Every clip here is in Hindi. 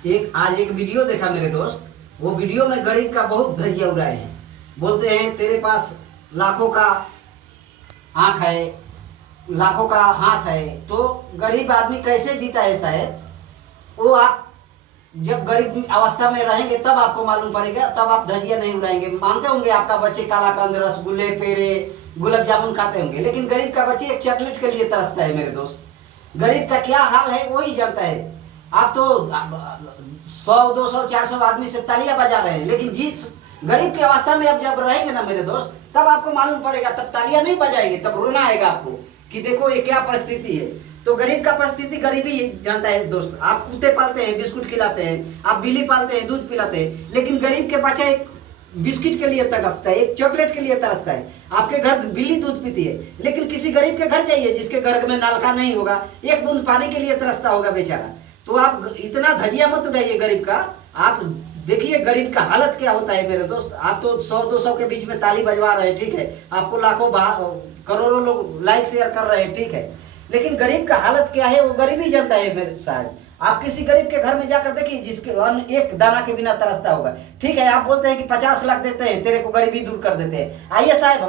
आज एक वीडियो देखा मेरे दोस्त। वो वीडियो में गरीब का बहुत धजिया उड़ाए हैं। बोलते हैं तेरे पास लाखों का आंख है, लाखों का हाथ है, तो गरीब आदमी कैसे जीता है साहब? वो आप जब गरीब अवस्था में रहेंगे तब आपको मालूम पड़ेगा, तब आप धजिया नहीं उड़ाएंगे। मानते होंगे आपका बच्चे कालाकंद, रसगुल्ले, पेड़े, गुलाब जामुन खाते होंगे, लेकिन गरीब का बच्चे एक चॉकलेट के लिए तरसता है मेरे दोस्त। गरीब का क्या हाल है वही जानता है। आप तो 100, 200, 400 आदमी से तालियां बजा रहे हैं, लेकिन जिस गरीब की अवस्था में आप जब रहेंगे ना मेरे दोस्त, तब आपको मालूम पड़ेगा। तब तालियां नहीं बजाएंगे, तब रोना आएगा आपको कि देखो ये क्या परिस्थिति है। तो गरीब का परिस्थिति गरीबी जानता है दोस्त। आप कुत्ते पालते हैं, बिस्कुट खिलाते हैं, आप बिल्ली पालते हैं, दूध पिलाते हैं, लेकिन गरीब के बच्चा एक बिस्किट के लिए तरसता है, एक चॉकलेट के लिए तरसता है। आपके घर बिल्ली दूध पीती है, लेकिन किसी गरीब के घर जाइए जिसके घर में नलका नहीं होगा, एक बूंद पानी के लिए तरसता होगा बेचारा। तो आप इतना धजिया मत उड़ाइए गरीब का। आप देखिए गरीब का हालत क्या होता है मेरे दोस्त। आप तो 100, 200 के बीच में ताली बजवा रहे हैं, ठीक है, आपको लाखों करोड़ों लोग लाइक शेयर कर रहे हैं, ठीक है, लेकिन गरीब का हालत क्या है वो गरीब ही जानता है मेरे साहब। आप किसी गरीब के घर में जाकर देखिए जिसके अन्न एक दाना के बिना तरसता होगा। ठीक है, आप बोलते हैं कि 50 लाख देते हैं, तेरे को गरीबी दूर कर देते हैं। आइए साहब,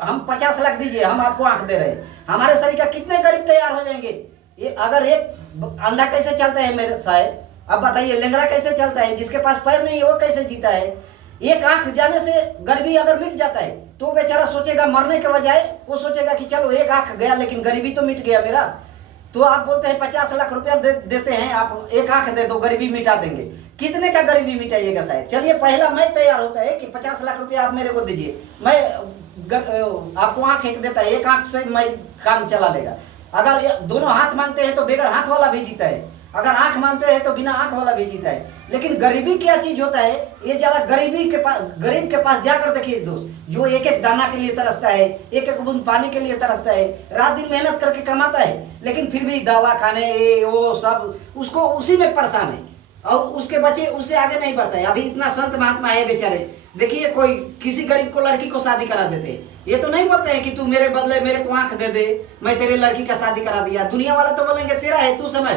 हम 50 लाख दीजिए, हम आपको आंख दे रहे हैं। हमारे शरीर का कितने गरीब तैयार हो जाएंगे? ये अगर एक अंधा कैसे चलता है मेरे साहब? अब बताइए, लेंगड़ा कैसे चलता है? जिसके पास पैर नहीं है वो कैसे जीता है? एक आंख जाने से गरीबी अगर मिट जाता है तो बेचारा सोचेगा मरने के बजाय वो सोचेगा कि चलो एक आंख गया लेकिन गरीबी तो मिट गया मेरा। तो आप बोलते हैं 50 लाख रुपया देते हैं, आप एक आंख दे दो, गरीबी मिटा देंगे। कितने का गरीबी मिटाइएगा साहब? चलिए पहला मैं तैयार होता है कि 50 लाख रुपया आप मेरे को दीजिए, मैं आपको आंख एक देता है, एक आंख से मैं काम चला लेगा। अगर दोनों हाथ मांगते हैं तो बगैर हाथ वाला भी जीता है, अगर आंख मांगते हैं तो बिना आंख वाला भी जीता है। लेकिन गरीबी क्या चीज होता है ये जरा गरीब के पास जाकर देखिए दोस्त, जो एक एक दाना के लिए तरसता है, एक एक बूंद पानी के लिए तरसता है, रात दिन मेहनत करके कमाता है, लेकिन फिर भी दवा खाने ये वो सब उसको उसी में परेशान है, और उसके बच्चे उससे आगे नहीं बढ़ता है। अभी इतना संत महात्मा है बेचारे, देखिए कोई किसी गरीब को लड़की को शादी करा देते हैं, ये तो नहीं बोलते हैं कि तू मेरे बदले मेरे को आंख दे दे, मैं तेरे लड़की का शादी करा दिया। दुनिया वाला तो बोलेंगे तेरा है तू समझ,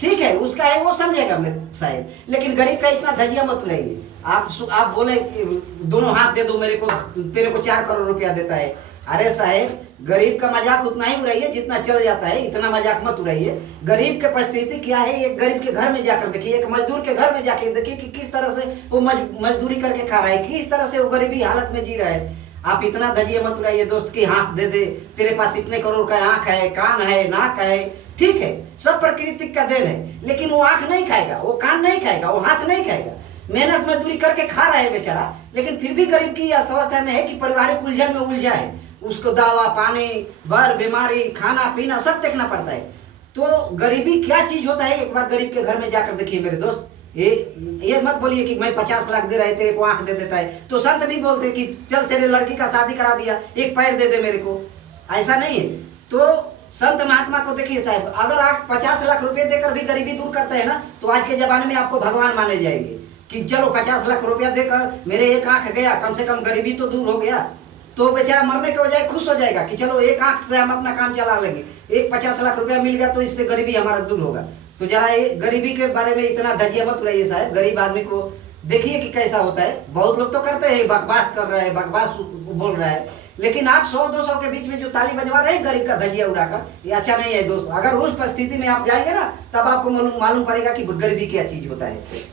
ठीक है, उसका है वो समझेगा मेरे साहब, लेकिन गरीब का इतना धजिया मत उड़ाइए। आप बोले कि दोनों हाथ दे दो मेरे को, तेरे को 4 करोड़ रुपया देता है। अरे साहब, गरीब का मजाक उतना ही उड़ाइए जितना चल जाता है, इतना मजाक मत उड़ाइए। गरीब की परिस्थिति क्या है एक गरीब के घर में जाकर देखिए, एक मजदूर के घर में जाके देखिए कि किस तरह से वो मजदूरी करके खा रहा है, किस तरह से वो गरीबी हालत में जी रहा है। आप इतना धजिया मत उड़ाइए दोस्त की हाथ दे दे, तेरे पास इतने करोड़ का आंख है, कान है, नाक है, ठीक है, सब प्रकृति का देन है, लेकिन वो आंख नहीं खाएगा, वो कान नहीं खाएगा, वो हाथ नहीं खाएगा। मेहनत मजदूरी करके खा रहा है बेचारा, लेकिन फिर भी गरीब की अवस्था में है कि पारिवारिक उलझन में उलझा है, उसको दवा पानी, बर बीमारी, खाना पीना सब देखना पड़ता है। तो गरीबी क्या चीज होता है एक बार गरीब के घर में जाकर देखिए मेरे दोस्त। ये मत बोलिए कि मैं 50 लाख दे रहा है तेरे को आंख दे देता है, तो संत नहीं बोलते कि चल तेरे लड़की का शादी करा दिया, एक पैर दे दे मेरे को, ऐसा नहीं है। तो संत महात्मा को देखिए साहब, अगर आप 50 लाख रुपए देकर भी गरीबी दूर करते हैं ना, तो आज के जमाने में आपको भगवान माने जाएंगे कि चलो 50 लाख रुपया देकर मेरे एक आंख गया, कम से कम गरीबी तो दूर हो गया। तो बेचारा मरने के बजाय खुश हो जाएगा कि चलो एक आंख से हम अपना काम चला लेंगे, एक 50 लाख रुपया मिल गया तो इससे गरीबी हमारा दूर होगा। तो जरा ये गरीबी के बारे में इतना धजिया मत उड़ाइए साहब। गरीब आदमी को देखिए कि कैसा होता है। बहुत लोग तो करते हैं, बकवास कर रहे हैं, बकवास बोल रहा है, लेकिन आप 100, 200 के बीच में जो ताली बजवा रहे हैं गरीब का धजिया उड़ाकर, ये अच्छा नहीं है दोस्त। अगर उस परिस्थिति में आप जाएंगे ना, तब आपको मालूम पड़ेगा कि गरीबी क्या चीज होता है।